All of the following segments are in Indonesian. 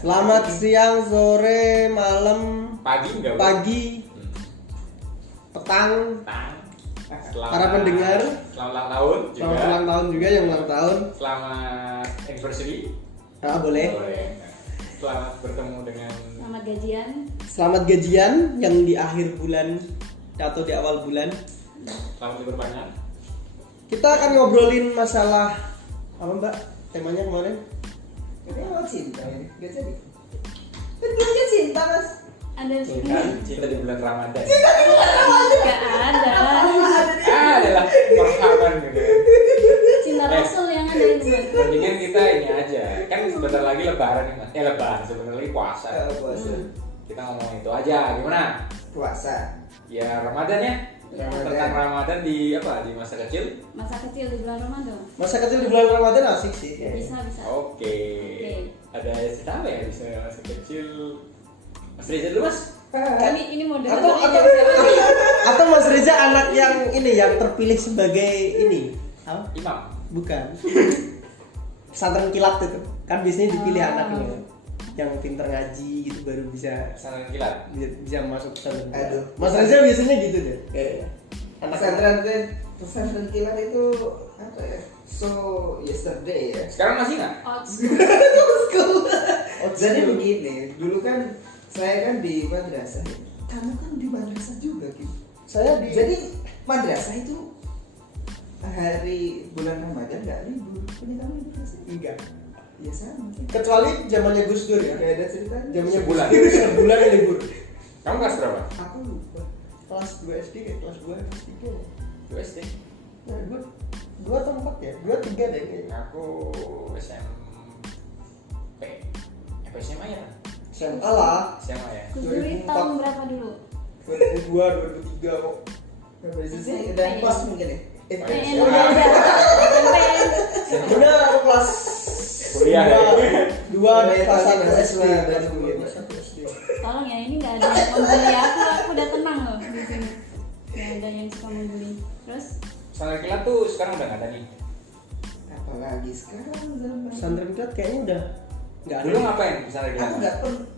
Selamat siang, sore, malam, pagi, petang, para Selamat pendengar. Selamat ulang tahun juga. Selamat ulang tahun juga yang ulang tahun. Selamat anniversary. Boleh. Selamat bertemu dengan Selamat gajian. Selamat gajian yang di akhir bulan atau di awal bulan. selamat libur panjang. Kita akan ngobrolin masalah apa, Mbak? Temanya kemarin? Ini cinta ini, gak jadi. Bulannya cinta, Mas. Ada Kan cinta di bulan Ramadan. nggak ada. Adalah persahabatan gitu. Cinta Rasul yang ada itu. Mendingan kita ini aja. Kan sebentar lagi lebaran nih, Mas. Lebaran, sebentar lagi puasa. Puasa. Kita ngomong itu aja. Gimana? Puasa. Ya Ramadan ya. Ramadan. Tentang Ramadan di apa? Di masa kecil? Masa kecil di bulan Ramadan. Masa kecil di bulan Ramadan asik sih. Bisa. Oke. Ada cerita apa ya bisa masa kecil? Mas Reza dulu, Mas. Ini model Atau Mas Reza anak yang ini yang terpilih sebagai ini apa? Imam. Bukan. Pesantren kilat itu kan biasanya dipilih anaknya yang pinter ngaji gitu baru bisa Pesantren kilat. masuk pesantren. Aduh. Mas Reza biasanya gitu deh. Anak Pesantren kilat itu apa ya? So yesterday ya. Sekarang masih nggak? Jadi begini, dulu kan saya kan di madrasah. Kamu kan di madrasah juga, gitu. saya di Jadi madrasah itu hari bulan Ramadan nggak libur. Punya kamu libur nggak sih? enggak. Ya sama. Kecuali zamannya Gus Dur ya. Gak ada ceritanya. Zamannya Gus Sebulan. Dur sebulan yang libur. Kamu kelas berapa? Aku lupa. Kelas 2 SD kayak kelas 2 kelas 3. Dua SD. Nah, dua atau 4 ya? 2 3 deh kayaknya. Aku SMP. Apa SMA ya? SMA lah. SMA ya. Kuduri 2004. tahun berapa dulu? 2002 2003 kok. Gak bisa sih. Udah pas mungkin ya. Udah aku kelas Kuliah ya? dua Kuliah kelas kelas 1 SD. SD. Kelas 1 SD. Tolong ya, ini nggak ada yang membuli aku udah tenang loh di sini. Nggak ada yang suka membuli. Terus Pesantren kilat tuh sekarang udah nggak ada nih. Apalagi sekarang zaman. Pesantren kilat kayaknya udah nggak ada. Dulu ngapain pesantren kilat?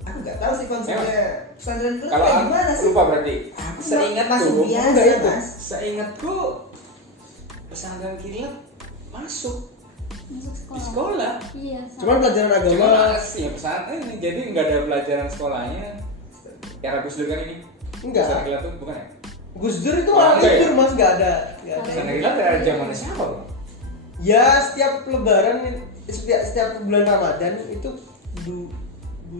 Aku nggak tahu sih konsepnya pesantren itu Kalau kayak aku gimana sih? lupa berarti. Aku Seingat masuk tuh, biasa, enggak ya, Mas. Seingatku pesantren kilat masuk masuk di sekolah. sekolah. Iya. Cuman pelajaran agama. Cuma ya pesantren ini jadi nggak ada pelajaran sekolahnya. Era Gus Dur kan ini. Enggak. Pesantren kilat tuh bukan ya? Gus Dur itu Oh, orang enggak ya? libur Mas, nggak ada. Pesantren kilat era zamannya siapa, Bang? Ya setiap lebaran setiap bulan Ramadan itu dulu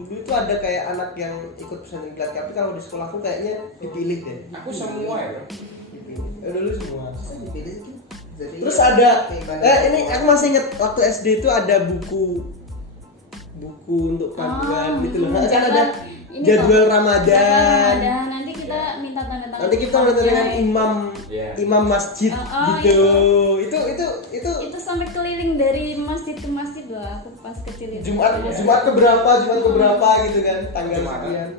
itu ada kayak anak yang ikut pesantren kilat, tapi kalau di sekolahku kayaknya dipilih deh. Aku semua ya, Bro. Dipilih. Dulu semua. Masa dipilih sih? Jadi Terus ada kayak ini aku masih inget waktu SD itu ada buku untuk panduan gitu loh. Nah, kan ada jadwal Ramadan. Nanti kita minta tanda tangan. Nanti kita minta dengan Iya. imam masjid Oh, gitu. Itu Itu sampai keliling dari masjid ke masjid loh aku pas kecil itu. Jumat keberapa gitu kan tanggal Jumat. sekian.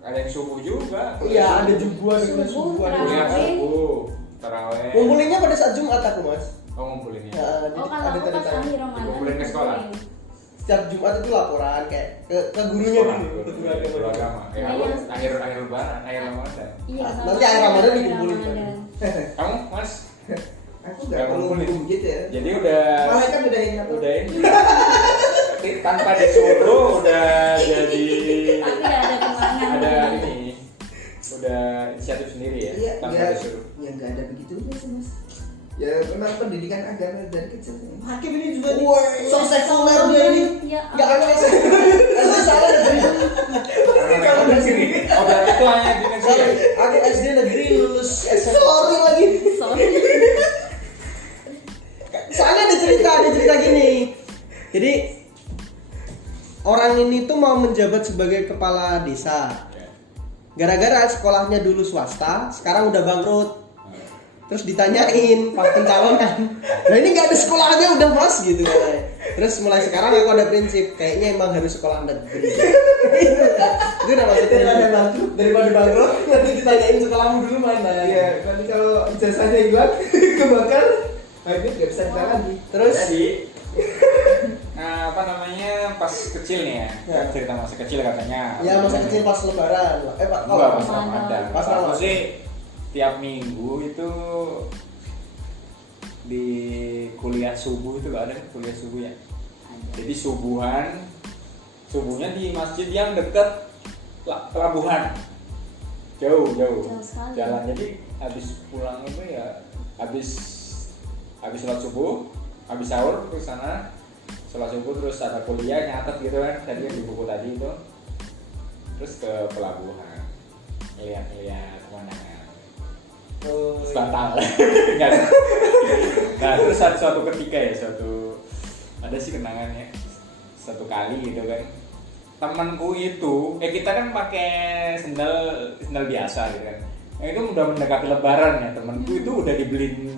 Ada yang subuh juga. Iya, ada subuhan, Subuh, Kuliah Tarawih. subuh, taraweh. Ngumpulinnya pada saat Jumat aku Mas. Oh ngumpulinnya. Nah, Oh kalau aku pas akhir Ramadan. Ngumpulin ke sekolah? setiap Jumat itu laporan kayak ke gurunya Sekolah, dulu, ke guru guru agama. agama. Ya, aku akhir lebaran, akhir Ramadan. Iya. sama Nanti akhir Ramadan akhir dikumpulin. Ramadan. Kamu, Mas? aku Nggak nggak perlu ngumpulin. hukum gitu ya. Jadi udah Malaikat udah ini apa? udah ini. Tanpa disuruh udah jadi Tapi nggak ada kemana. ada ini. Udah inisiatif sendiri ya, Iya, tanpa ya, disuruh. ya nggak ada begitunya sih Mas. Ya memang pendidikan agama dari kecil. Hakim ini juga nih. Woi, So sekuler dia ini. Ya. Enggak ada itu salah negeri. Kalau negeri. Oh berarti itu hanya di negeri. Sorry, ya? aku SD negeri lulus sorry lagi. Sorry. Soalnya ada cerita gini. Jadi orang ini tuh mau menjabat sebagai kepala desa. Gara-gara sekolahnya dulu swasta, sekarang udah bangkrut. Terus ditanyain pas pencalonan, nah ini nggak ada sekolahnya udah Mas gitu kan. Terus mulai sekarang aku ada prinsip, kayaknya emang harus sekolah negeri. Itu udah maksudnya daripada bangkrut, nanti ditanyain sekolahmu dulu mana. Iya, nanti kalau ijazahnya hilang, kebakar, habis nggak bisa kita lagi. Terus Jadi apa namanya pas kecil nih ya, Ya. cerita masa kecil katanya. Ya masa kecil pas lebaran. Pak. Enggak, pas Ramadan. Ramadan. Pas Pas aku Ramadan. sih tiap minggu itu di kuliah subuh itu gak ada kuliah subuh ya. Jadi subuhnya di masjid yang dekat pelabuhan. Jauh Jauh sekali. jalan. Jadi habis pulang itu ya habis sholat subuh, habis sahur ke sana, sholat subuh terus ada kuliah nyatet gitu kan tadi yang di buku tadi itu, terus ke pelabuhan lihat pemandangan Oh, terus batal. Nggak ada. Nah terus suatu ketika ya ada sih kenangannya satu kali gitu kan, temanku itu kita kan pakai sendal biasa gitu kan. Itu udah mendekati lebaran ya, temanku itu udah dibeliin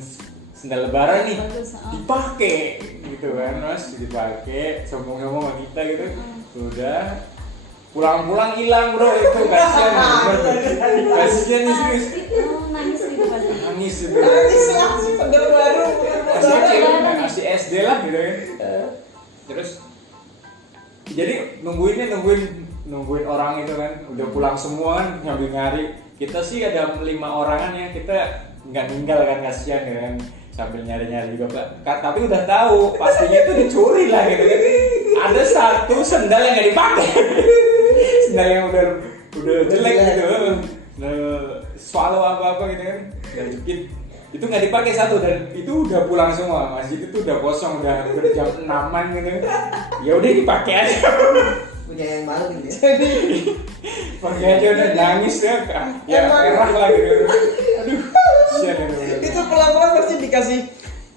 sendal lebaran nih, Bagus, dipakai gitu kan, mas dipakai sombong-sombong sama kita gitu. Udah pulang-pulang hilang bro, itu kasihan kasihan nih serius, Nangis gitu pasti. nangis itu nangis lah sendal baru. masih kecil, Lebaran ya? masih SD lah gitu kan. Terus jadi nungguin orang itu kan udah pulang semua kan, ngambil nyari kita sih ada 5 orangan ya, kita nggak ninggal kan, kasihan ya kan, sambil nyari juga Pak. Tapi udah tahu pastinya itu dicuri lah gitu kan. Ada satu sendal yang nggak dipakai, sendal yang udah jelek gitu, swallow apa gitu kan, udah jepit itu nggak dipakai satu, dan itu udah pulang semua, masjid itu udah kosong, udah jam 6-an gitu. Ya udah dipakai aja. Punya yang malu gitu ya. Jadi Pakai aja udah nangis ya, ya Emang. merah lah gitu. Aduh, kasihan itu pelan-pelan pasti dikasih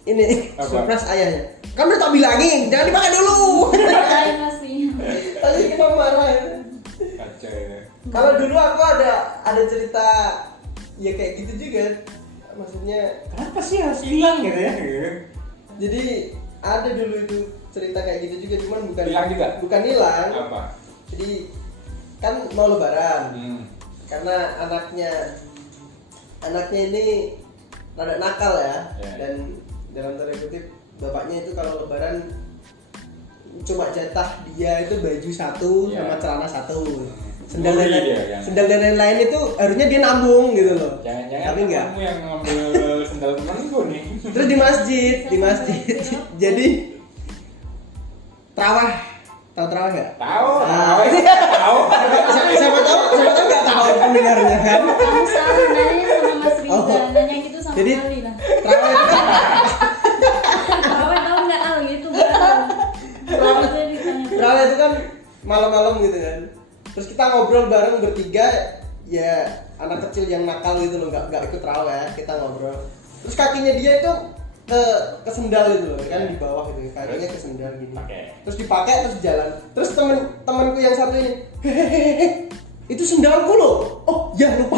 ini Apa? surprise ayahnya. Kan udah tak bilangin, jangan dipakai dulu. Lain masih. Tadi kita marah ya. Kacau ya. Kalau dulu aku ada cerita ya kayak gitu juga. Maksudnya Kenapa sih harus hilang gitu ya? jadi ada dulu itu cerita kayak gitu juga, cuman bukan Hilang juga? Bukan hilang. Apa? Jadi kan mau lebaran. Hmm. Karena anaknya ini rada nakal ya, Ya. dan dalam tanda kutip bapaknya itu kalau lebaran cuma jatah dia itu baju satu Ya. sama celana satu, Nguri dia, kan? sendal dan lain-lain itu harusnya dia nambung gitu loh. Jangan-jangan Tapi enggak. kamu yang ngambil sendal temanku nih. Terus di masjid jadi terawih, tahu terawih nggak? Tahu, Ah. tahu. Siapa tahu nggak tahu pendengarnya kan? Kamu salah nanya sama Mas Riza, Oh. nanya gitu sama Jadi Ali lah. terawih itu kan Kawan tahu nggak Al gitu bukan? Kalau itu ditanya. terawih itu kan malam-malam gitu kan. Terus kita ngobrol bareng bertiga, ya anak kecil yang nakal gitu loh, nggak ikut terawih, kita ngobrol. Terus kakinya dia itu ke sendal itu loh, kan di bawah gitu, kakinya ke sendal gini. Pakai. Terus dipakai terus jalan. Terus temanku yang satu ini, hehehe, itu sendalku loh. Oh ya lupa.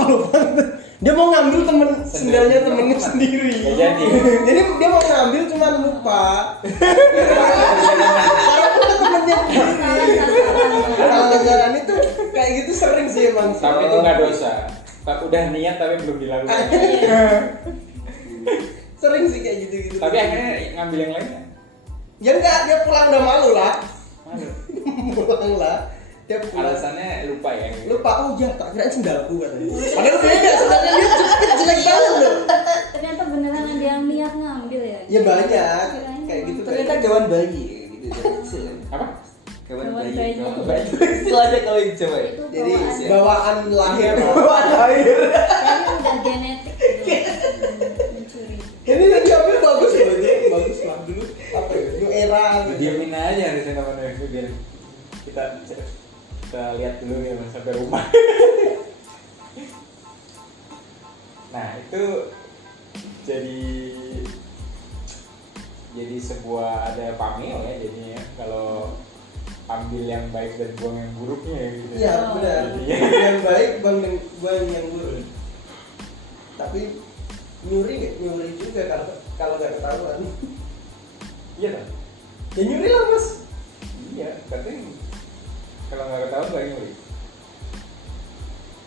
Dia mau ngambil sendalnya temennya sendiri. Ya jadi. Jadi dia mau ngambil cuman lupa. Karena itu temennya sendiri. Salah-salahan itu kayak gitu sering sih emang. Tapi itu nggak dosa. Udah niat tapi belum dilakukan. Sering sih kayak gitu-gitu. Tapi akhirnya ngambil yang lain nggak? ya enggak, dia pulang udah malu lah. Malu. Pulang lah. Dia pulang. Alasannya lupa ya. Lupa, oh ya tak kira sendalku katanya. Padahal beda, sendalnya dia jelek banget loh. Ternyata beneran ada yang niat ngambil ya? Ya banyak kayak gitu. Ternyata gawan bayi gitu. Apa? Gawan Gawan bayi. bayi. Gawan bayi. Istilahnya kalau yang Jawa ya. Itu Jadi bawaan. bawaan lahir, bawaan lahir. Kayaknya udah genetik gitu. Mencuri. Ini yang diambil bagus loh, ini bagus lah dulu. Apa ya? New era. gitu. Diemin aja di sana mana itu biar kita lihat dulu ya sampai rumah. Nah itu jadi sebuah ada pameo ya jadinya ya, kalau ambil yang baik dan buang yang buruknya ya gitu. Iya benar. Iya. Yang baik buang yang buruk. Tapi nyuri nggak? Nyuri juga kalau nggak ketahuan. Iya kan? Ya nyuri lah mas. Iya, tapi kalau nggak ketahuan nggak nyuri.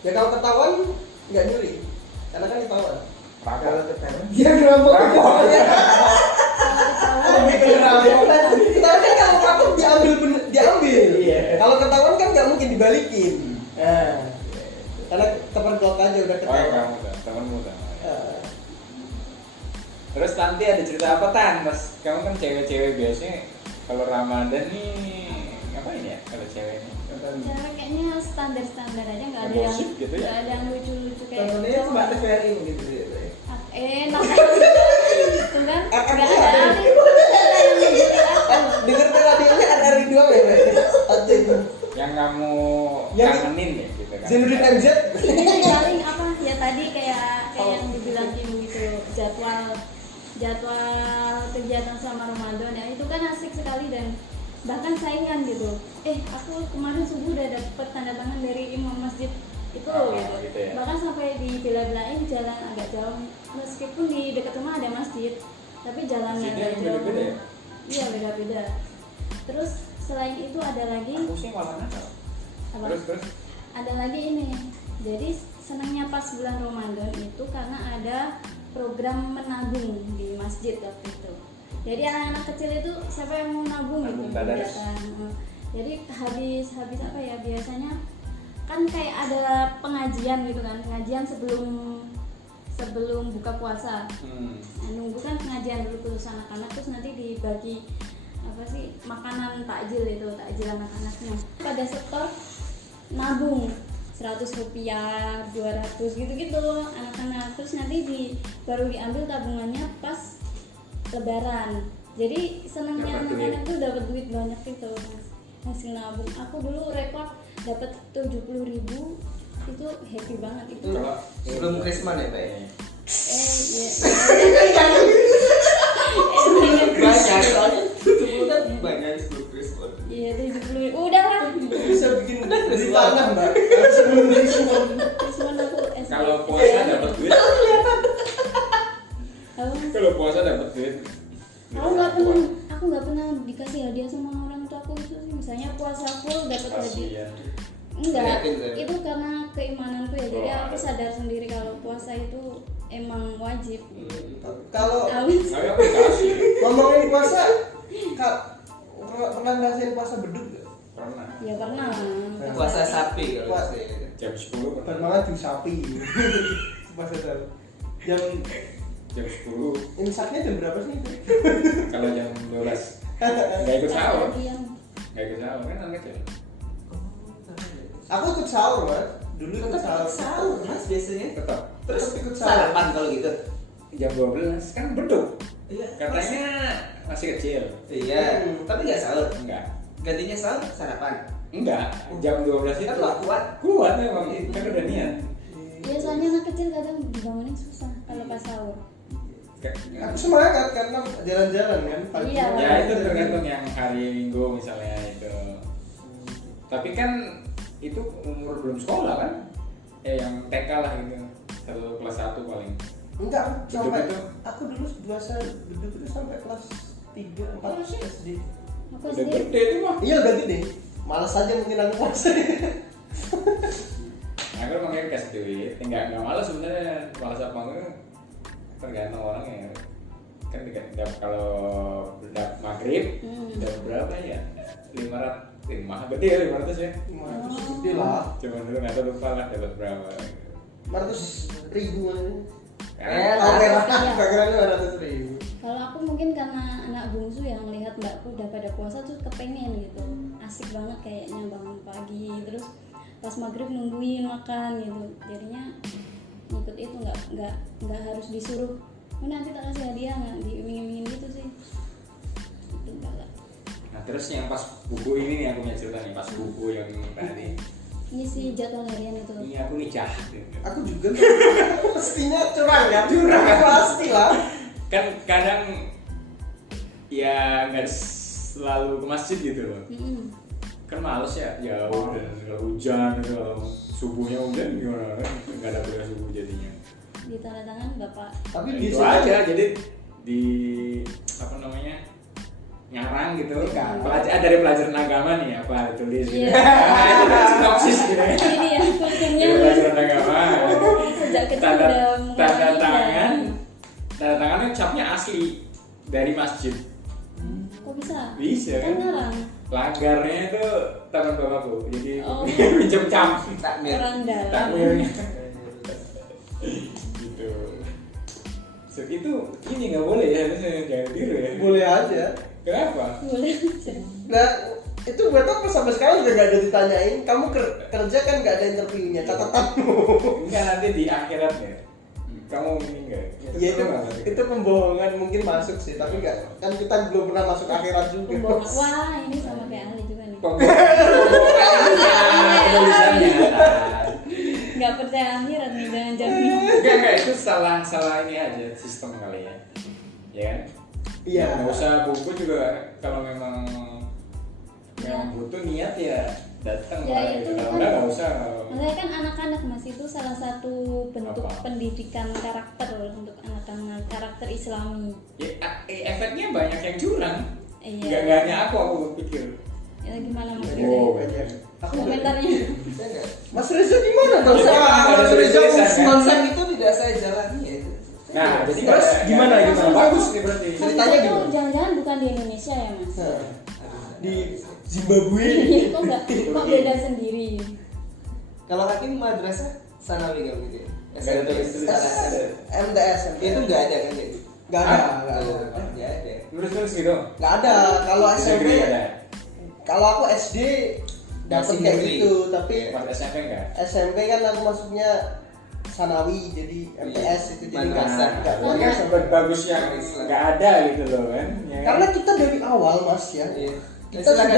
Ya kalau ketahuan nggak nyuri, karena kan ketahuan. Kenapa? Kalau ketahuan. Dia ngerampok Ngerampok. ketahuan. Lebih ke ngerampok. Tapi kan kalau ngerampok diambil Terus nanti ada cerita apa Tan? Terus kamu kan cewek-cewek biasanya kalau Ramadan nih ngapain ya kalau cewek nih? Cara kayaknya standar-standar aja, nggak ada yang Gosip gitu ya? nggak ada yang lucu-lucu kayak Kalau dia cuma TVRI gitu ya. enak itu kan nggak ada yang ngikutin aku. Dengar radionya ada hari dua ya. Yang kamu Yang- kangenin ya gitu kan? Zainuddin MZ. Ini sih paling apa ya tadi kayak yang dibilang Ibu gitu, jadwal kegiatan selama Ramadan ya, itu kan asik sekali dan bahkan saingan gitu. Aku kemarin subuh udah dapet tanda tangan dari imam masjid itu Gitu ya. bahkan sampai dibela-belain jalan agak jauh meskipun di dekat rumah ada masjid tapi jalannya Masjidnya agak jauh. beda-beda ya? Iya beda-beda. Terus selain itu ada lagi Aku sih malah nakal. apa? Terus Ada lagi ini. Jadi senangnya pas bulan Ramadan itu karena ada program menabung di masjid waktu itu. Jadi anak-anak kecil itu siapa yang mau nabung Nabung gitu tadarus. kegiatan. Jadi habis apa ya, biasanya kan kayak ada pengajian gitu kan, pengajian sebelum buka puasa. Nah, nunggu kan pengajian dulu terus anak-anak, terus nanti dibagi apa sih makanan takjil itu, takjil anak-anaknya pada setor nabung 100 rupiah, 200 gitu-gitu anak-anak, terus nanti baru diambil tabungannya pas lebaran. Jadi senangnya Dapat anak-anak tuh dapat duit banyak gitu mas, hasil nabung. Aku dulu rekor dapat 70.000, itu happy banget itu. Kalau Sebelum Krisman ya, Pak ya? Iya. Banyak, soalnya 70 kan banyak sebelum Krisman. Iya 70.000. Udah lah. Bisa bikin di tanah mbak. Sebelum Krisman. Terus mana aku SD. kalau puasa dapat duit, Apa? kalau puasa dapat duit. Aku nggak pernah dikasih hadiah sama orang tua aku itu sih. Misalnya puasa full dapat hadiah. Kasihan. Enggak, Yakin, saya. itu karena keimananku ya. Jadi Oh. aku sadar sendiri kalau puasa itu emang wajib. Kalau Awis. Tapi aku dikasih. ngomongin puasa, pernah ngerasain puasa beduk gak? Pernah. Ya pernah. Puasa sapi kalau Puasa. saya. Jam 10 Bukan pernah. banget di sapi. Puasa sapi. Jam Jam 10. imsaknya jam berapa sih? Kalau jam 12 nggak ikut sahur. Yang Nggak ikut sahur kan anak kecil. Aku ikut sahur mas. Dulu ikut Tetap sahur. sahur mas biasanya. Tetap. Terus ikut sahur. Sarapan kalau gitu. Jam 12 kan beduk. Iya. Katanya masih kecil. Iya. Tapi nggak sahur. Enggak. Gantinya sahur sarapan. Enggak. Jam 12 itu Kan nggak kuat. kuat memang. Kan udah niat. ya soalnya anak kecil kadang dibangunin susah kalau pas sahur. Aku semangat karena jalan-jalan kan pagi. Iya. Ya itu tergantung yang hari Minggu misalnya itu. Tapi kan itu umur belum sekolah kan? Yang TK lah gitu. Satu kelas 1 paling. Enggak, sampai Beduk itu? aku dulu puasa beduk itu sampai kelas 3, 4 SD. Aku Udah sendiri gede itu mah. Iya udah gede. Malas aja mungkin aku puasa. Aku makanya kasih duit. Enggak malas sebenarnya. Malas apa enggak? Tergantung orang ya. Kan kalau udah maghrib dapat berapa ya? 500 mahal gede ya 500 ya. 500 gede lah. Cuman dulu nggak tahu lupa lah dapat berapa. 500.000 aja. Iya. Backgroundnya 500.000. Kalau aku mungkin karena anak bungsu yang lihat mbakku udah pada puasa tuh kepengen gitu, asik banget kayaknya bangun pagi terus pas maghrib nungguin makan gitu, jadinya ikut itu nggak harus disuruh oh, nanti tak kasih hadiah, nggak diiming-imingin gitu sih. Itu enggak lah. Nah terus yang pas buku ini nih aku punya cerita nih pas buku yang tadi. Ini sih jadwal harian itu. Ini aku nih jahat. Aku juga pastinya curang kan? Curang. Pasti lah. Kan kadang ya nggak selalu ke masjid gitu loh. Kan males ya jauh dan kalau hujan gitu, kalau subuhnya hujan gimana kan nggak ada kuliah subuh jadinya. Di tanda tangan bapak. Tapi Nah, itu biasanya aja jadi di apa namanya ngarang gitu dari pelajaran agama nih apa tulis gitu. Iya. Nah, itu kan sinopsis gitu ya. Ini ya kulturnya Dari pelajaran agama. sejak kecil Tanda udah tanda mulai tangan ya. tanda tangannya capnya asli dari masjid. Kok bisa? Bisa Kan kan? ngarang. Langgarnya itu teman bapakku jadi Oh. pinjam cam Takmir. Orang dalam. takmirnya gitu. Itu ini nggak boleh ya, jangan tiru ya. Boleh aja. Kenapa? Boleh aja. Nah, itu buat apa sampai sekarang juga gak ada ditanyain. Kamu kerja kan gak ada interviewnya, catatanmu. Enggak, nanti di akhirat ya. Kamu meninggal. Ya itu pembohongan mungkin masuk sih, tapi gak, kan kita belum pernah masuk akhirat juga. Pembohongan. Wah, ini sama kayak Ali juga nih. Tulisannya. Nggak percaya akhirat nih, jangan-jangan. Enggak, itu salah ini aja sistem kali ya. Ya. Iya. Nggak usah buku juga kalau memang butuh niat ya datang Ya, lah itu gitu. Kalau kan- enggak nggak usah. Makanya kan anak-anak Mas itu salah satu bentuk Apa? pendidikan karakter untuk anak-anak, karakter Islami. Ya, efeknya banyak yang curang. Iya. Nggak hanya aku pikir. Ya gimana Mas Oh, Reza? banyak. Komentarnya. Saya nggak. Mas Reza gimana dong? Iya, ada Mas Reza tulisan. Konsep itu tidak saya jalani ya. Nah, jadi Terus gimana? Bagus nih berarti. Ceritanya Mas itu gimana? jangan-jangan bukan di Indonesia ya Mas? Nah, di Zimbabwe. Kok nggak? Kok beda sendiri? Kalau hakim madrasah sanawi nggak gitu ya? Nggak ada tulisan. MTS Itu nggak ada kan gitu? Gak ada, Hah? nggak ada. Nggak ada. Terus gitu. Nggak ada. Kalau Di SMP, negeri ada. kalau aku SD dapat Masih kayak negeri. gitu, tapi Pas SMP enggak? SMP kan aku masuknya sanawi, jadi MTS itu jadi Madrasah. nggak Nah, boleh. sempat bagus yang nggak ada gitu loh kan. Ya. Karena kita dari awal Mas ya, Iya. kita sudah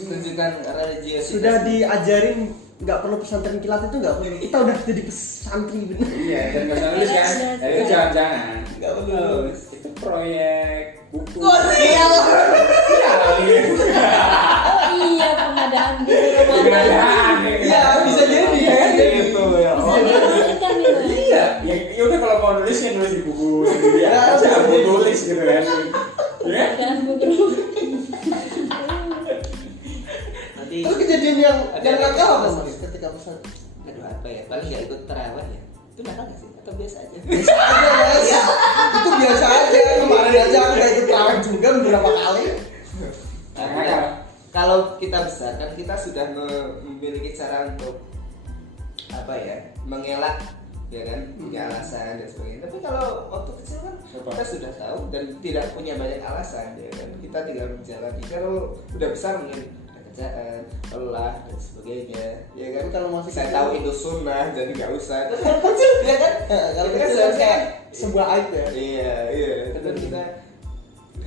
tunjukkan religiositas. sudah diajarin nggak perlu pesantren kilat itu nggak perlu. Kita udah jadi pesantren bener. Iya, dan nggak usah nulis kan. Iya, Itu jangan-jangan. Nggak perlu. Itu proyek buku. Iya. Oh iya, pengadaan buku Ramadan. Pengadaan. Iya, bisa jadi ya. Gitu ya. Bisa dihasilkan itu. Iya, ya udah kalau mau nulis ya nulis di buku sendiri Ya, aja, bisa buku jadi. tulis gitu kan. Ya. Pengadaan buku. Nanti Terus kejadian yang Ada nakal apa yang- Mas ketika pesantren? aduh apa ya? Paling nggak ikut terawih ya. Itu nakal nggak sih? Atau biasa aja? Biasa aja Mas. Itu biasa aja. Kemarin aja aku nggak ikut terawih juga beberapa kali. Nah, ya, kalau kita besar kan kita sudah memiliki cara untuk apa ya, mengelak ya kan, punya alasan dan sebagainya. Tapi kalau waktu kecil kan Apa? kita sudah tahu dan tidak punya banyak alasan ya kan, kita tinggal menjalani. Kalau udah besar mungkin ada kerjaan, lelah dan sebagainya ya kan. Tapi kalau masih saya kecil- tahu itu sunnah jadi nggak usah. Tapi kalau kecil ya kan, Kalau kita kan kecil seharusnya kayak sebuah aib ya. iya dan kita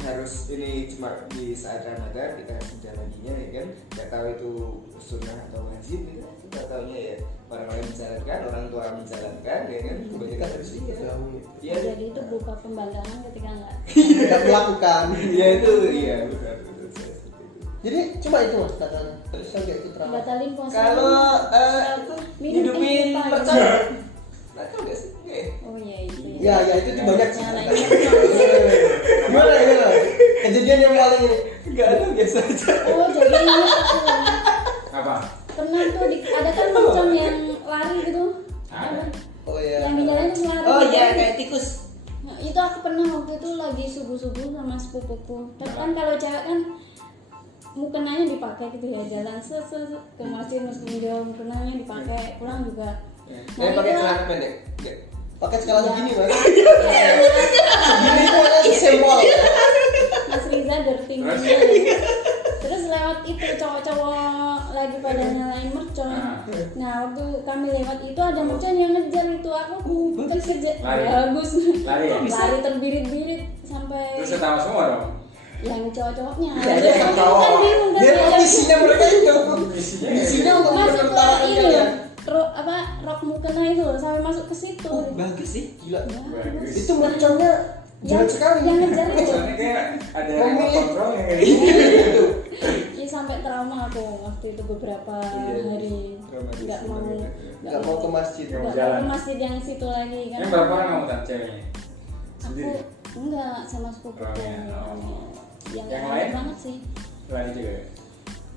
harus ini cuma di saat Ramadan kita harus menjalaninya ya kan, nggak tahu itu sunnah atau wajib ya kan, kita tahunya ya orang lain menjalankan, orang tua menjalankan ya kan, kebanyakan dari sini ya. Iya, Jadi itu berupa pembangkangan ketika nggak. Tidak melakukan. iya itu iya benar benar saya seperti itu. Jadi cuma itu Mas katanya. Terus yang kayak ikut terawih. Batalin puasa. Kalau itu hidupin mercon, nakal nggak sih? Nggak ya? Oh iya itu. Ya, ya itu tuh banyak sih. Nyalain mercon. Gimana? Kejadian yang paling ini. Nggak ada, biasa aja. Oh jadi ini aku Apa? pernah tuh ada kan mercon yang lari gitu. Ada. Oh iya. Yang di jalan tuh lari. Oh gitu. iya kayak tikus. Nah, itu aku pernah waktu itu lagi subuh-subuh sama sepupuku. Tapi kan kalau cewek kan mukenanya dipakai gitu ya, jalan ke masjid meskipun jauh mukenanya dipakai, pulang juga. Saya pakai celana pendek. Nggak. Pakai skala Ya. segini Mas. Segini itu ada sembol. Mas Riza dirty Terus? ya. Terus lewat itu cowok-cowok lagi pada nyalain mercon. Nah waktu kami lewat itu ada mercon yang ngejar itu aku kekejar. Lari. Bagus. Lari ya? Lari terbirit-birit sampai Terus ketawa semua dong. yang cowok-cowoknya. Ya, Terus yang aku cowok. kan bingung kan Biar dia- isinya mereka itu. Isinya Isinya untuk Mas itu mempertahankan ini kalian. rok mukena itu loh, sampai masuk ke situ. Oh, bagus sih. Gila. bagus. Itu merconnya jelek sekali. Yang ngejar itu. Soalnya kayak ada Memilih. remote control yang kayak gitu. Iya sampai trauma aku waktu itu beberapa Iya, hari traumatis nggak mau banget. Nggak mau ke masjid. Nggak mau nggak mau jalan. ke masjid yang situ lagi kan. Yang berapa orang kamu tak ceweknya? Aku Sendiri? enggak sama sepupuku. Oh, iya. Oh. Yang Yang aneh lain? banget sih. Lari juga ya?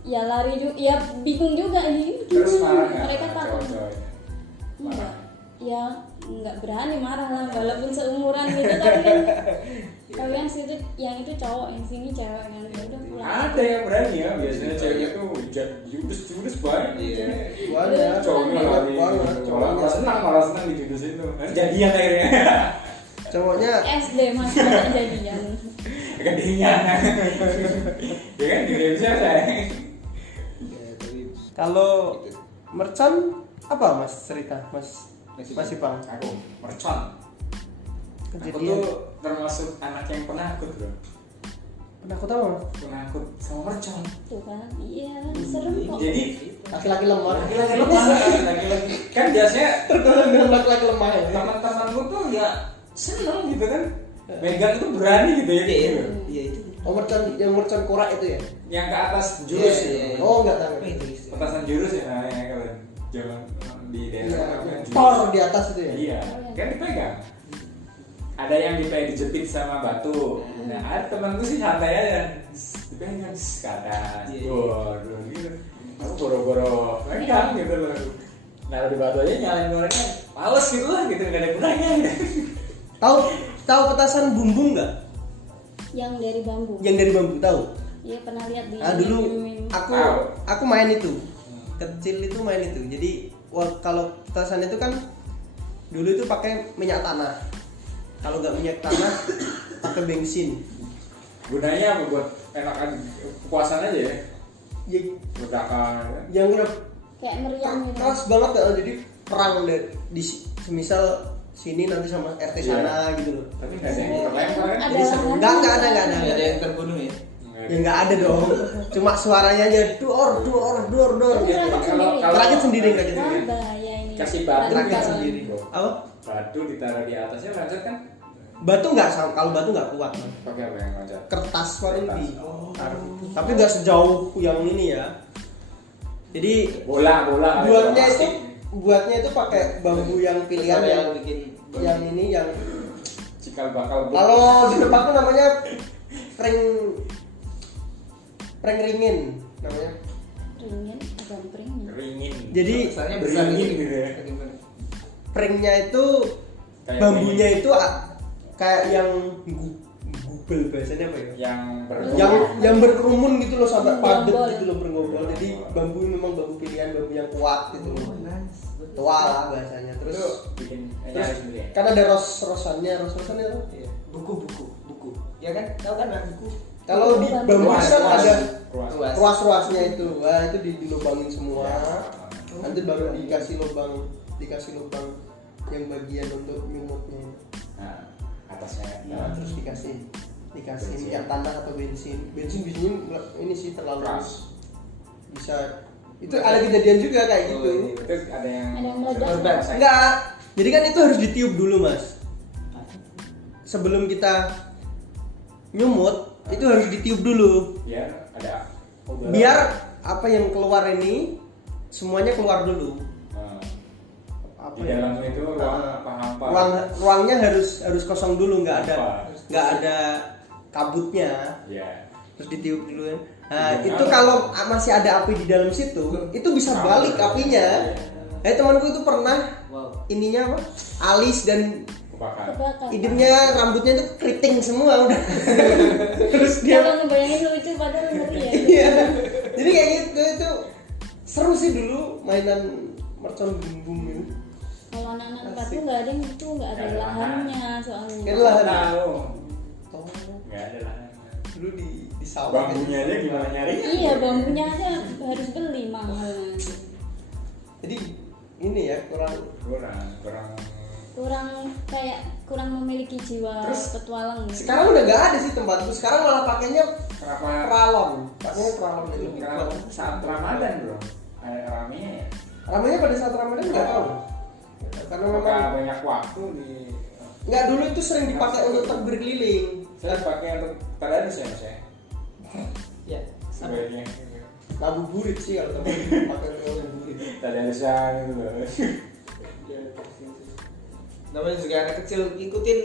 Ya lari juga, ya bingung juga ini. Terus marah nggak? Mereka sama takut. cowok-cowoknya? Enggak. Ya nggak berani marah lah walaupun seumuran gitu tapi kan kalau yang situ yang itu cowok yang sini cewek kan ya udah pulang. Ada yang berani ya, biasanya ceweknya tuh judes banyak. Iya. Banyak. Cowoknya lari, Banget. malah senang dijudesin tuh. Jadian akhirnya. Cowoknya SD mas masa jadian. Kedinginan. Ya kan juga bisa saya. Ya, tapi kalau gitu. mercon apa mas cerita mas Mas Ipang? Aku mercon. Aku Kejadian tuh termasuk anak yang penakut bro. penakut apa mas? Penakut sama mercon. Tuh kan, iya serem kok. Jadi Laki-laki lemah. laki-laki lemah, laki-laki kan biasanya Tergolong dengan laki-laki lemah ya. teman-temanku tuh ya seneng gitu kan. Megang itu berani gitu ya. Iya, iya itu. Oh mercon yang mercon korak itu ya? Yang ke atas jurus Iya, ya. iya. Oh enggak tahu. Apa itu istilah? Petasan jurus ya namanya kalau zaman di daerah Iya, namanya jurus. tor di atas itu ya? Iya, kan dipegang. Ada yang dijepit sama batu. Nah, ada temanku sih santai aja. Dipegang ke atas. Iya. Waduh, gitu. Aku boro-boro pegang gitu loh. Naruh di batu aja nyalain gorengnya. Males gitu lah gitu, enggak ada gunanya gitu. Tahu petasan bumbung nggak? Yang dari bambu. Yang dari bambu tahu? Iya pernah lihat di. Ah dulu meme-meme. aku main itu. Kecil itu main itu. Jadi kalau petasan itu kan dulu itu pakai minyak tanah. Kalau nggak minyak tanah pakai bensin. Gunanya apa buat enakan kepuasan aja ya? Ya, Ledakan. yang Kayak meriam gitu. keras banget ya. Jadi perang deh di semisal sini nanti sama RT sana gitu loh. Tapi nggak ada yang terlempar kan? Ada Jadi seru. lahan. Nggak ada. Nggak ada yang terbunuh ya. Ya nggak ada dong. Cuma suaranya aja dor Tapi gitu. rakit Kalau- sendiri. Rakit sendiri, Wah, rakit sendiri. bahaya ini. Kasih batu Rakit kan sendiri. bro. Apa? Batu ditaruh di atasnya loncat kan? Batu nggak kalau batu nggak kuat. Man. Pakai apa yang loncat? Kertas paling Kertas. di tapi nggak sejauh yang ini ya. Jadi Bola. buatnya itu pakai bambu yang pilihan Ada yang bikin yang ini yang Cikal bakal. kalau di tempatku namanya prank ringin namanya. Ringin, agak ringin. Ringin. Jadi besarnya besar Beringin gitu gitu ya. Bagaimana? pranknya itu Kayak bambunya itu kayak yang gubel bahasanya apa ya? yang Yang berkerumun gitu loh sampai padat Bergerombol. gitu loh bergerombol. Jadi bambu memang bambu pilihan, bambu yang kuat gitu loh. Nice. Tua lah bahasanya. terus Terus bikin terus nyari sendiri ya. kan ada rosannya apa? Iya. Buku. Ya kan? Tahu kan Mas? buku? Kalau di bambu Ruas, kan ruas. ada Ruas. ruas-ruasnya itu. Wah, itu dilubangin semua. Ya. Nanti baru dikasih lubang yang bagian untuk nyumutnya. Nah, atasnya Nah, terus dikasih Bensin. minyak tanah atau bensin biasanya ini sih terlalu Keras. bisa itu ada kejadian juga kayak gitu. Oh, iya. Terus ada yang Ada yang meledak. Meledak. Enggak, jadi kan itu harus ditiup dulu mas sebelum kita nyumut itu harus ditiup dulu biar ada udara. biar apa yang keluar ini semuanya keluar dulu. Nah, Apa di ya? dalamnya itu ruang apa hampa. Ruangnya harus kosong dulu, nggak Hampa. ada kabutnya. Ya. Terus ditiup dulu ya. Nah, Iya. itu kalau masih ada api di dalam situ, itu bisa balik apinya. Temanku itu pernah Wow. ininya apa? Alis dan Kebakar. Kebakar. hidungnya rambutnya itu keriting semua udah. Terus dia Kalau ngebayangin lucu padahal ngeri ya. iya. Jadi kayak gitu itu seru sih dulu mainan mercon bumbung itu. Kalau anak-anak tempat tuh nggak ada yang itu nggak ada Nggak ada lahannya soalnya. Nggak ada lahan. Tahu. Oh, Enggak ada lah. dulu di sawah. Bambunya aja gimana nyari? Iya bambunya aja harus beli mahal. Jadi ini ya kurang memiliki jiwa Terus, petualang. sekarang udah nggak ada sih tempatku. Sekarang malah pakainya Kenapa? pralon. Pakainya pralon itu. Kenapa saat Ramadan bro? Ada ramenya ya. Ramainya pada saat Ramadan nggak tahu. Karena memang Apakah banyak waktu di nggak dulu itu sering dipakai untuk takbir keliling. saya pakai untuk tadarus ya mas ya Ya. sebaiknya Ngabuburit sih kalau teman pakai untuk ngabuburit. tadarusan gitu loh. Namanya juga anak kecil ikutin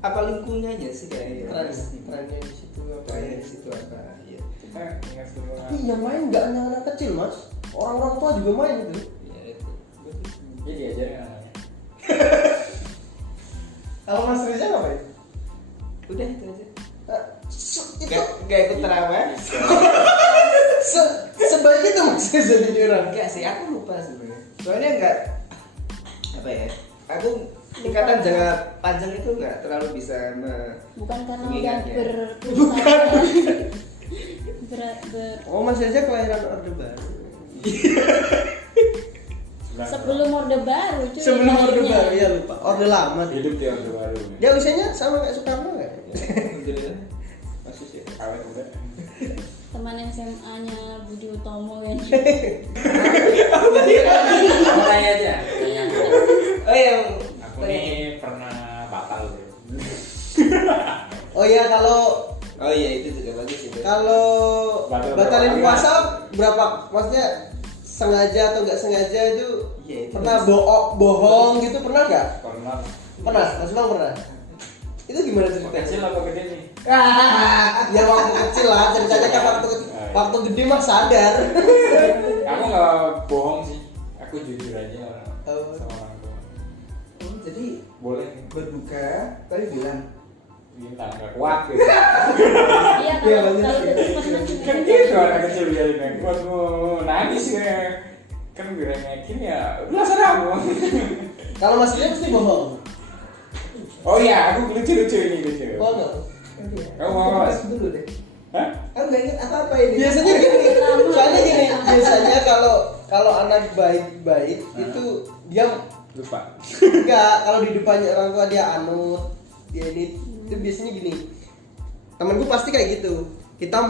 apa lingkungannya sih kayak Trennya di situ apa Trennya ya? di situ apa ya. Kita ingat semua. Tapi yang main nggak hanya anak kecil mas, orang-orang tua juga main gitu. Ya itu. Jadi diajarin namanya. Kalau Mas Reza ngapain? Udah itu aja. Itu Gak ikut terawih. sebaik itu Mas Reza jadi orang. Enggak sih, aku lupa sebenarnya. Soalnya enggak apa ya? Aku tingkatan jangka panjang itu nggak terlalu bisa bukan karena udah mengingatnya. Oh masih aja kelahiran Orde Baru. sebelum Orde Baru cuy. Sebelum Orde lahirnya. Baru ya lupa. Orde lama. Hidup di Orde Baru. Dia usianya sama kayak Soekarno nggak? Alhamdulillah masih sih. Awet muda. Teman SMA-nya Budi Utomo kan. Kamu tanya aja. Oh iya. Aku nih pernah batal bro. Oh iya kalau Oh iya itu juga bagus itu. kalau Batal batalin berapa puasa berapa? Maksudnya sengaja atau nggak sengaja itu Iya, itu pernah bisa. bohong gitu pernah nggak? Pernah. Pernah, Mas Bang pernah. Itu gimana ceritanya? Kecil apa gede nih? Ya waktu kecil lah, ceritanya kan waktu gede mah sadar. Aku nggak bohong sih. Aku jujur aja Oh. sama orang tua. Oh, jadi Boleh. berbuka tapi bilang Gila, nggak kuat gitu. Iya Iya, kalau lanjut. kalau gitu pernah sih. Kan gitu anak kecil biarin kuat mau nangis ya. Kan diremekin ya. Udah sana aku. Kalau Mas Lia pasti bohong. Oh iya, aku lucu ini lucu. Bohong. Kamu mau apa, Mas? dulu deh. Hah? Aku nggak ingat apa ini. Biasanya gini, soalnya gini, biasanya kalau anak baik-baik itu dia Lupa. enggak, kalau di depannya orang tua dia anut, dia ini itu biasanya gini. Temanku pasti kayak gitu. Kita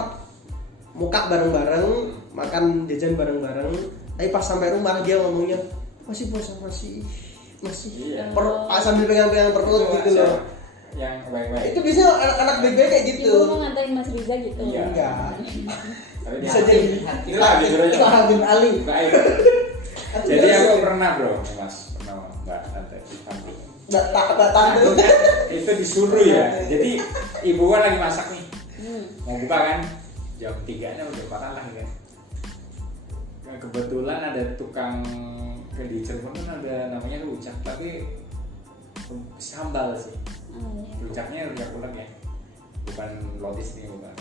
muka bareng-bareng, makan jajan bareng-bareng, tapi pas sampai rumah dia ngomongnya masih puasa masih Iya. sambil pegang-pegang perut gitu loh. Yang baik-baik. Itu biasanya anak-anak baik-baik kayak gitu. Ibu mau nganterin Mas Riza gitu. Iya. Enggak. Tapi Bisa dia- jadi Itulah jujur aja. itu Habib Ali. Baik. Jadi aku pernah bro, Mas, pernah nggak santai dipanggil. Tak tandu. Itu disuruh ya. Jadi ibu kan lagi masak nih, mau buka kan, jam 3-nya udah makan lah kan. Nah, kebetulan ada tukang di Cirebon kan ada namanya rujak, tapi sambal sih. Oh, iya. Rujaknya rujak ulek ya, bukan lotis nih bukan.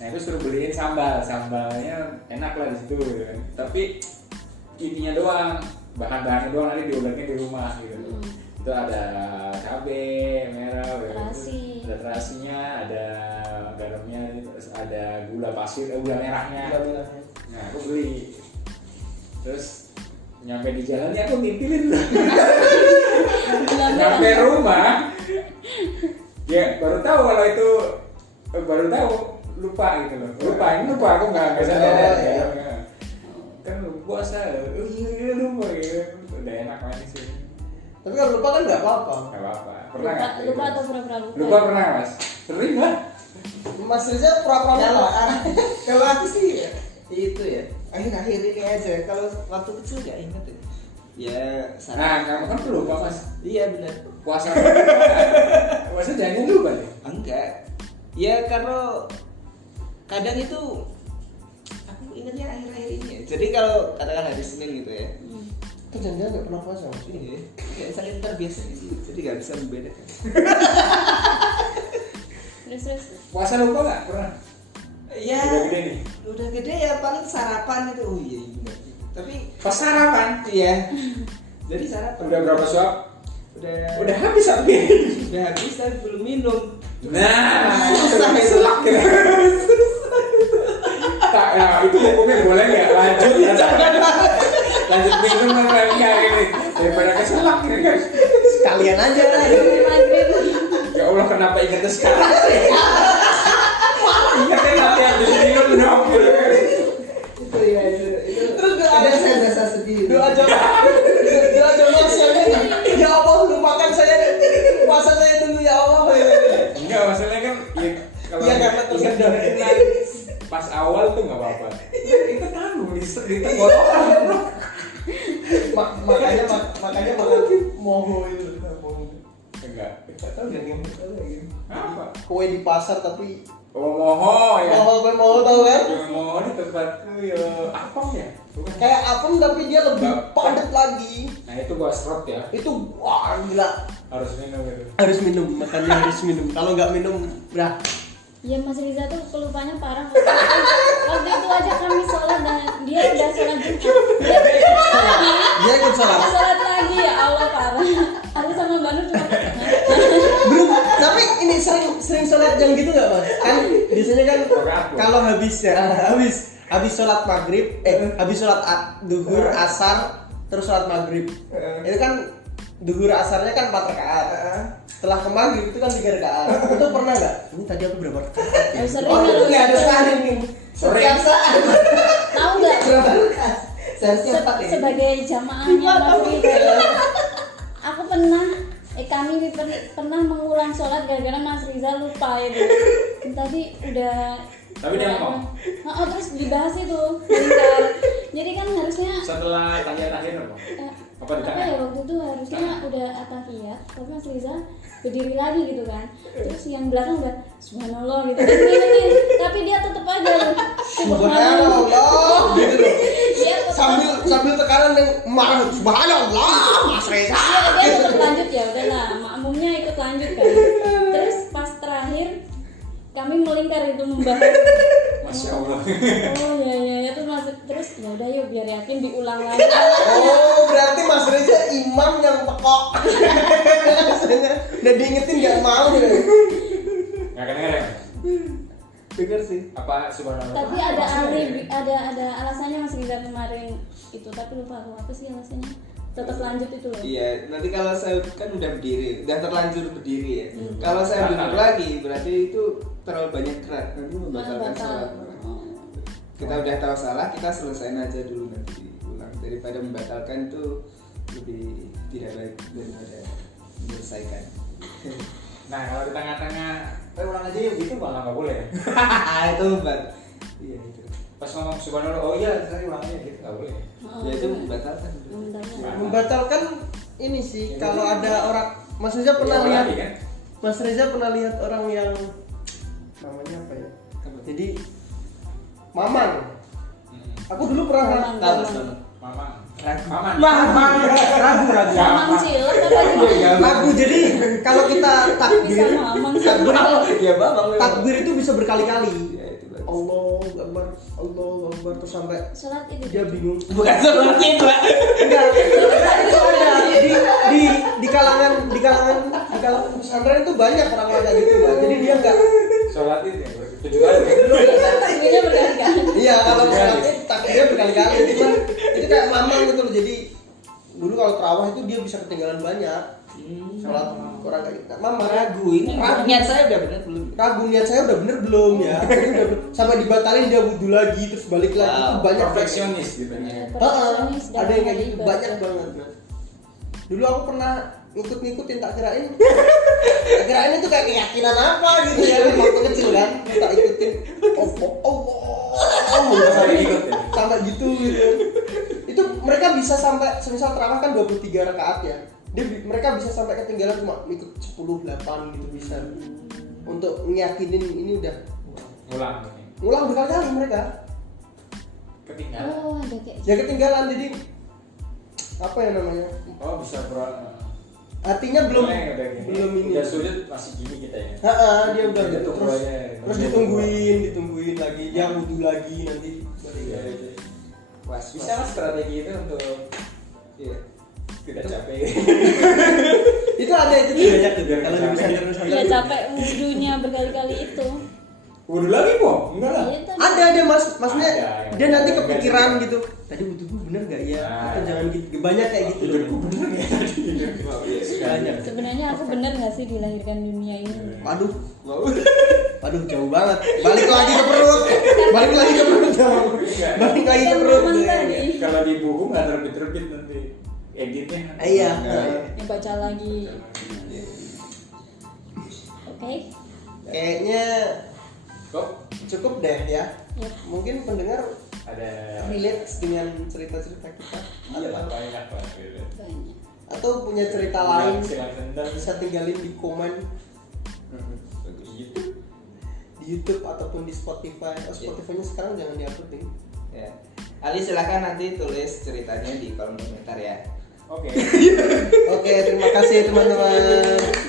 Nah itu suruh beliin sambalnya enak lah di situ gitu kan. Tapi intinya doang, bahan-bahannya doang nanti diuleknya di rumah gitu. Itu ada cabai merah, Terasi. ada terasinya, ada garamnya, terus ada gula pasir, gula merahnya. Nah aku beli, terus nyampe di jalannya aku ngimpilin. Nyampe rumah, ya baru tahu kalau itu lupa gitu loh. Lupa aku nggak sadar. Oh, iya. Kan puasa, lupa gitu. Udah enak manis sih. Tapi kalau lupa kan nggak apa-apa. Gak apa-apa. Pernah nggak? Lupa atau pura-pura lupa? Lupa pernah mas? Sering kan? Mas Riza pura-pura Kalau lupa. kalau aku sih ya, itu ya akhir-akhir ini aja. Kalau waktu kecil nggak inget ya. Ya Nah kamu kan lupa mas. Iya benar. Puasa. Puasa jangan lupa nih. Enggak. Ya karena kadang itu aku ingatnya akhir-akhir ini ya. Jadi kalau katakan hari Senin gitu ya. Itu jangan nggak pernah puasa Mas. Iya. Kayak saling terbiasa sih. Jadi nggak bisa membedakan. Terus. Puasa lupa nggak? Pernah? Ya. Udah gede nih. Udah gede ya paling sarapan itu. Oh iya benar. Tapi Pas sarapan. iya. Jadi sarapan. Udah berapa suap? Udah Habis satu piring. udah habis tapi belum minum. Nah, Susah itu selak ya. Tak, nah, itu hukumnya boleh nggak? Lanjut ya. Lanjut minum kan lagi ini. Daripada keselak ini kan. Sekalian aja lah. Maghrib. Ya Allah kenapa ingetnya sekarang? Ingatnya nanti habis minum dong. Itu ya itu. Terus ada saya rasa sedih. Doa Mas ya Allah lupakan saya puasa saya dulu ya Allah. Enggak, masalahnya kan ya, kalau Iya, karena ingat dan pas awal tuh nggak apa-apa. Itu tanggung di tenggorokan. Makanya makan moho itu. Enggak. Enggak tahu dia ngomong lagi. Apa? Kue di pasar tapi Oh moho ya. moho tahu kan? Yang moho di tempatku ya apa ya? Bukan. Kayak apem tapi dia lebih padat lagi. Nah itu gua serot ya. Itu wah gila. Harus minum itu. Harus minum, makannya harus minum. Kalau nggak minum, brah. Ya Mas Riza tuh kelupanya parah. Waktu itu aja kami sholat dan dia udah sholat Jumat. Dia Dia ikut sholat. sholat lagi ya Allah parah. Aku sama Mbak Nur cuma Belum, tapi ini sering sholat jam gitu nggak mas? Kan biasanya kan kalau habis sholat maghrib, habis sholat duhur, asar, terus sholat maghrib, itu kan duhur asarnya kan 4 rakaat. Setelah ke maghrib itu kan 3 rakaat. Itu pernah nggak? Ini tadi aku berapa rakaat? sering Oh, kalau nggak ada sekali nih. Setiap saat. tahu nggak Berapa rakaat? Seharusnya 4 ya. sebagai jamaahnya maghrib aku kami pernah mengulang sholat gara-gara Mas Riza lupa itu. Tadi udah Tapi dia ngomong. terus dibahas itu lingkar. Jadi kan harusnya Setelah tahiyat akhir apa? Apa di apa tengah? ya waktu itu harusnya udah atahiyat tapi Mas Riza berdiri lagi gitu kan, terus yang belakang udah subhanallah gitu kan ngirimin, tapi dia tetep aja Subhanallah gitu loh. dia tetep Sambil tekanan yang marah subhanallah Mas Reza. dia tetep lanjut ya udahlah, makmumnya ikut lanjut kan. Terus pas terakhir kami melingkar itu membahas Masya Allah. oh ya tuh masuk terus ya udah yuk biar yakin diulang lagi. Oh, berarti Mas Reza imam yang pekok. Rasanya udah diingetin nggak mau deh. Nggak kedengeran ya? Dengar sih. Apa subhanallah? Tapi ada alasannya Mas Riza kemarin itu, tapi lupa aku apa sih alasannya. Tetap lanjut itu loh. Iya, nanti kalau saya kan udah berdiri, udah terlanjur berdiri ya. Kalau saya duduk lagi, berarti itu terlalu banyak gerak, nanti membatalkan sholat. Kita udah tahu salah, kita selesaiin aja dulu nanti diulang. Daripada membatalkan itu lebih tidak baik daripada menyelesaikan. Nah kalau di tengah-tengah, ulang aja yuk gitu malah nggak boleh. Itu mbak. Iya itu. Pas ngomong subhanallah, oh iya saya ulang aja gitu nggak boleh. Ya itu membatalkan. Membatalkan ini sih kalau ada orang Mas Reza pernah lihat kan? Mas Reza pernah lihat orang yang namanya apa ya? Jadi Mamang. Aku dulu pernah Mamang. Mamang. Mamang ragu. Mamang cilok apa gimana? Ragu. Jadi kalau kita Bisa mamang sih. Ya bang. takbir itu bisa berkali-kali. Ya itu bagus. Allah Akbar terus sampai Sholat itu dia bingung. Bukan seperti itu. Enggak, itu ada di kalangan pesantren itu banyak orang kayak gitu, Mbak. Jadi dia enggak. Sholat itu ya, 7 kali. takbirnya berkali-kali. Iya, kalau sholat itu takbirnya berkali-kali. Cuman itu kayak mamang gitu loh. Jadi dulu kalau tarawih itu dia bisa ketinggalan banyak. Sholat orang kayak gitu. Mamang Ragu ini. Niat saya udah benar belum? ragu niat saya udah bener belum ya. Jadi udah sampai dibatalin dia wudhu lagi terus balik lagi itu banyak Perfeksionis gitu ya. Perfeksionis dalam ada yang kayak hal gitu ibadah. banyak banget. Dulu aku pernah ngikutin tak kirain itu kayak keyakinan apa gitu ya waktu kecil kan tak ikutin Sampai ikut ya. sampai gitu itu mereka bisa sampai semisal terawih kan 23 rakaat ya mereka bisa sampai ketinggalan cuma ikut 10-8 gitu bisa untuk ngiyakinin ini udah ngulang berkali-kali mereka Ketinggalan. Oh ada kayak ya ketinggalan jadi apa ya namanya Oh bisa artinya belum ini. ini Udah sujud masih gini kita ya. dia udah Udah gitu tunggu terus aja. ditungguin lagi dia wudhu lagi nanti Iya. Was. Bisa mas strategi itu untuk Iya. tidak capek. itu ada itu tuh banyak tuh kalau di pesantren ya capek wudhunya berkali-kali itu. Wudhu lagi kok? Enggak lah. Iya, tadi. ada maksudnya Ada, dia nanti enggak kepikiran juga. gitu tadi wudhuku bener gak ya Nah, atau jangan gitu banyak kayak gitu loh bener ya tadi hidupku. banyak Sebenarnya aku bener nggak sih dilahirkan dunia ini? waduh jauh banget balik lagi ke perut balik lagi ke perut balik lagi ke Kan perut momen tadi. Kalau di buku nggak terbit nanti editnya. iya Ya, baca lagi. Oke. kayaknya Kok cukup deh ya Ya. mungkin pendengar ada relate dengan cerita-cerita kita iya lah banyak lah. Banyak. atau punya cerita lain Silakan dan bisa tinggalin di komen gitu. di YouTube ataupun di Spotify. Spotify-nya sekarang jangan di-uploading. Ya. Ali silakan nanti tulis ceritanya di kolom komentar ya. Oke. Oke, terima kasih teman-teman.